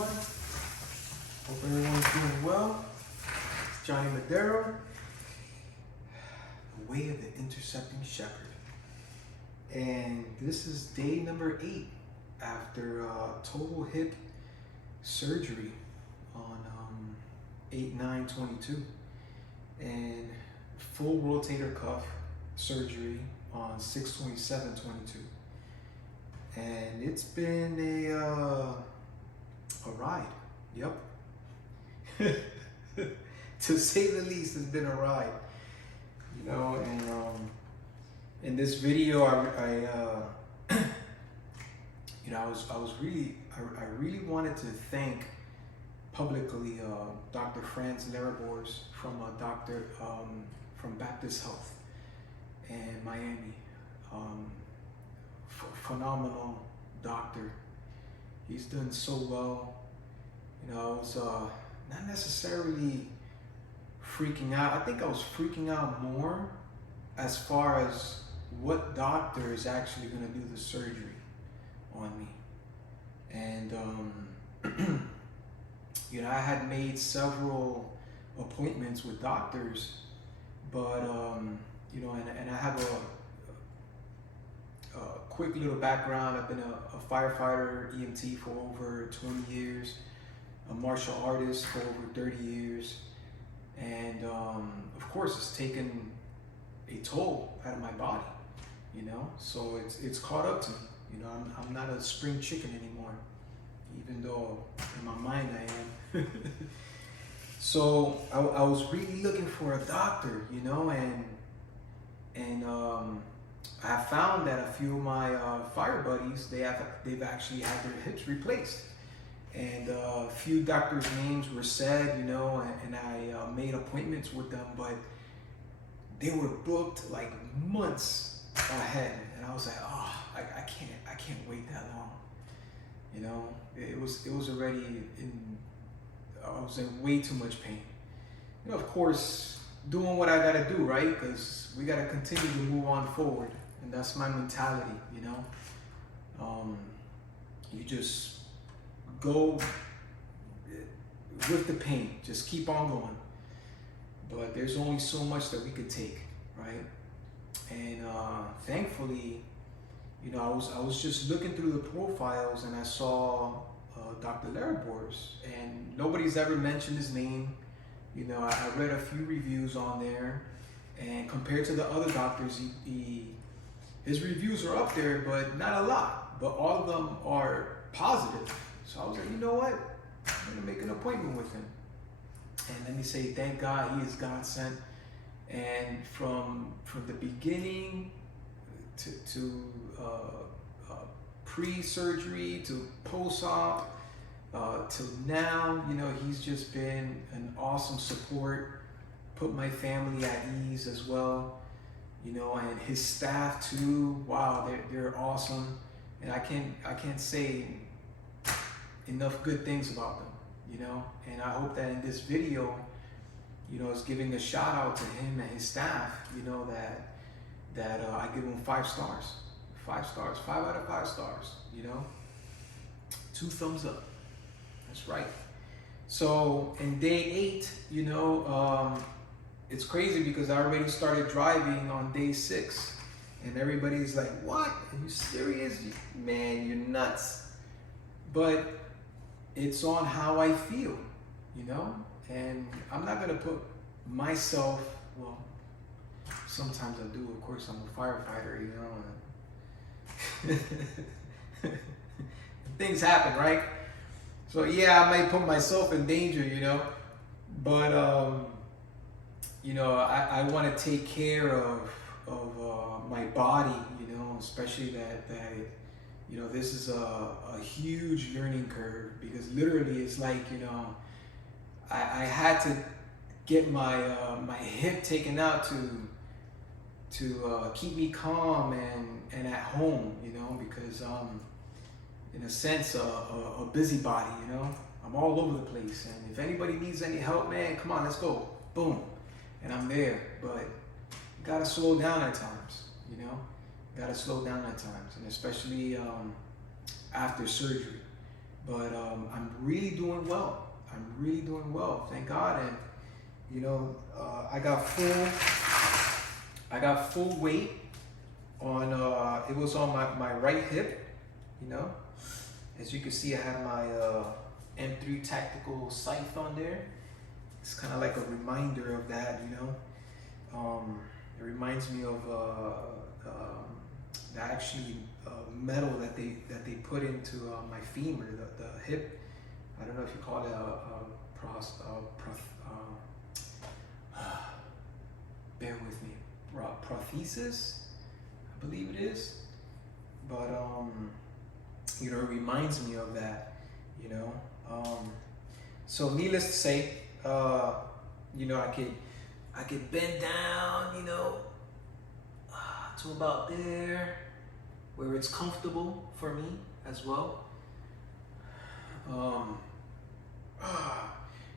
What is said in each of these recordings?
everyone. Hope everyone's doing well. It's Johnny Madero, the way of the intercepting shepherd. And this is day number 8 after total hip surgery on 8/9/22 and full rotator cuff surgery on 6/27/22. And it's been a ride. Yep. To say the least, it's been a ride. You know, and in this video, I really wanted to thank publicly Dr. Frantz Lerebours from from Baptist Health in Miami. Phenomenal doctor. He's done so well. You know, I was not necessarily freaking out. I think I was freaking out more as far as what doctor is actually going to do the surgery on me. And you know, I had made several appointments with doctors, but you know, and I have a quick little background. I've been a firefighter, EMT for over 20 years, a martial artist for over 30 years, and of course it's taken a toll out of my body, you know, so it's caught up to me. You know, I'm not a spring chicken anymore, even though in my mind I am. So I was really looking for a doctor, you know, and I found that a few of my fire buddies, they've actually had their hips replaced, and a few doctors' names were said, you know, and I made appointments with them, but they were booked like months ahead, and I was like, oh, I can't wait that long, you know. It was already I was in way too much pain. You know, of course, doing what I gotta do, right? Because we gotta continue to move on forward. And that's my mentality, you know. You just go with the pain, just keep on going. But there's only so much that we could take, right? And thankfully, you know, I was just looking through the profiles and I saw Dr. Lerebours, and nobody's ever mentioned his name. You know, I read a few reviews on there, and compared to the other doctors, his reviews are up there, but not a lot. But all of them are positive. So I was like, you know what? I'm gonna make an appointment with him. And let me say, thank God, he is God sent. And from the beginning to pre-surgery to post-op till now, you know, he's just been an awesome support. Put my family at ease as well. You know, and his staff too. Wow, they're awesome, and I can't say enough good things about them. You know, and I hope that in this video, you know, is giving a shout out to him and his staff. You know, that I give him 5 stars, 5 stars, 5 out of 5 stars. You know, 2 thumbs up. That's right. So in day 8, you know. It's crazy because I already started driving on day 6, and everybody's like, what? Are you serious? Man, you're nuts. But it's on how I feel, you know? And I'm not gonna put myself, well, sometimes I do, of course, I'm a firefighter, you know? Things happen, right? So yeah, I might put myself in danger, you know? But, you know, I want to take care of my body, you know, especially that you know, this is a huge learning curve, because literally it's like, you know, I had to get my hip taken out to keep me calm and at home, you know, because in a sense a busybody, you know. I'm all over the place, and if anybody needs any help, man, come on, let's go, boom. And I'm there, but you gotta slow down at times, you know? You gotta slow down at times, and especially after surgery. but I'm really doing well. I'm really doing well, thank God. And you know, I got full weight on, it was on my right hip, you know. As you can see, I have my M3 tactical scythe on there. It's kind of like a reminder of that, you know. It reminds me of the actually metal that they put into my femur, the hip. I don't know if you call it bear with me, prosthesis, I believe it is. But you know, it reminds me of that, you know. So needless to say, you know, I could bend down, you know, to about there, where it's comfortable for me as well.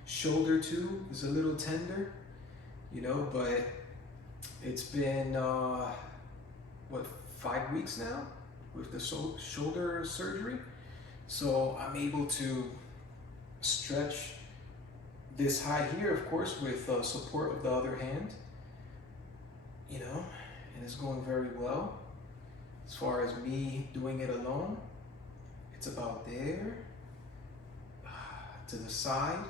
Shoulder too is a little tender, you know, but it's been what, 5 weeks now with the shoulder surgery, so I'm able to stretch this high here, of course, with support of the other hand, you know, and it's going very well. As far as me doing it alone, it's about there, to the side,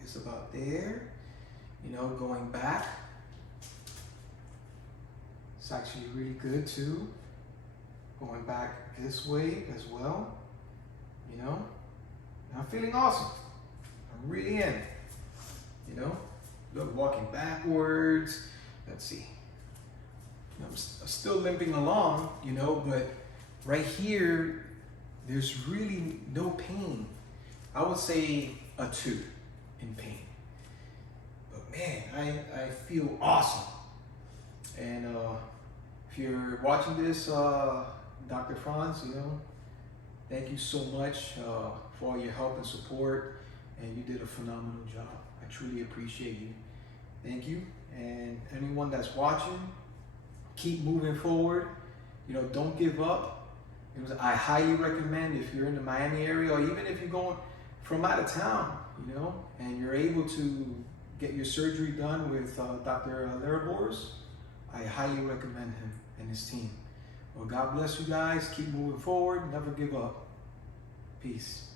it's about there, you know, going back, it's actually really good too, going back this way as well, you know. I'm feeling awesome. I really am. You know, look, walking backwards. Let's see. I'm still limping along, you know, but right here, there's really no pain. I would say a 2 in pain. But man, I feel awesome. And if you're watching this, Dr. Frantz, you know, thank you so much for all your help and support, and you did a phenomenal job. I truly appreciate you. Thank you. And anyone that's watching, keep moving forward. You know, don't give up. I highly recommend, if you're in the Miami area, or even if you're going from out of town, you know, and you're able to get your surgery done with Dr. Lerebours, I highly recommend him and his team. Well, God bless you guys. Keep moving forward. Never give up. Peace.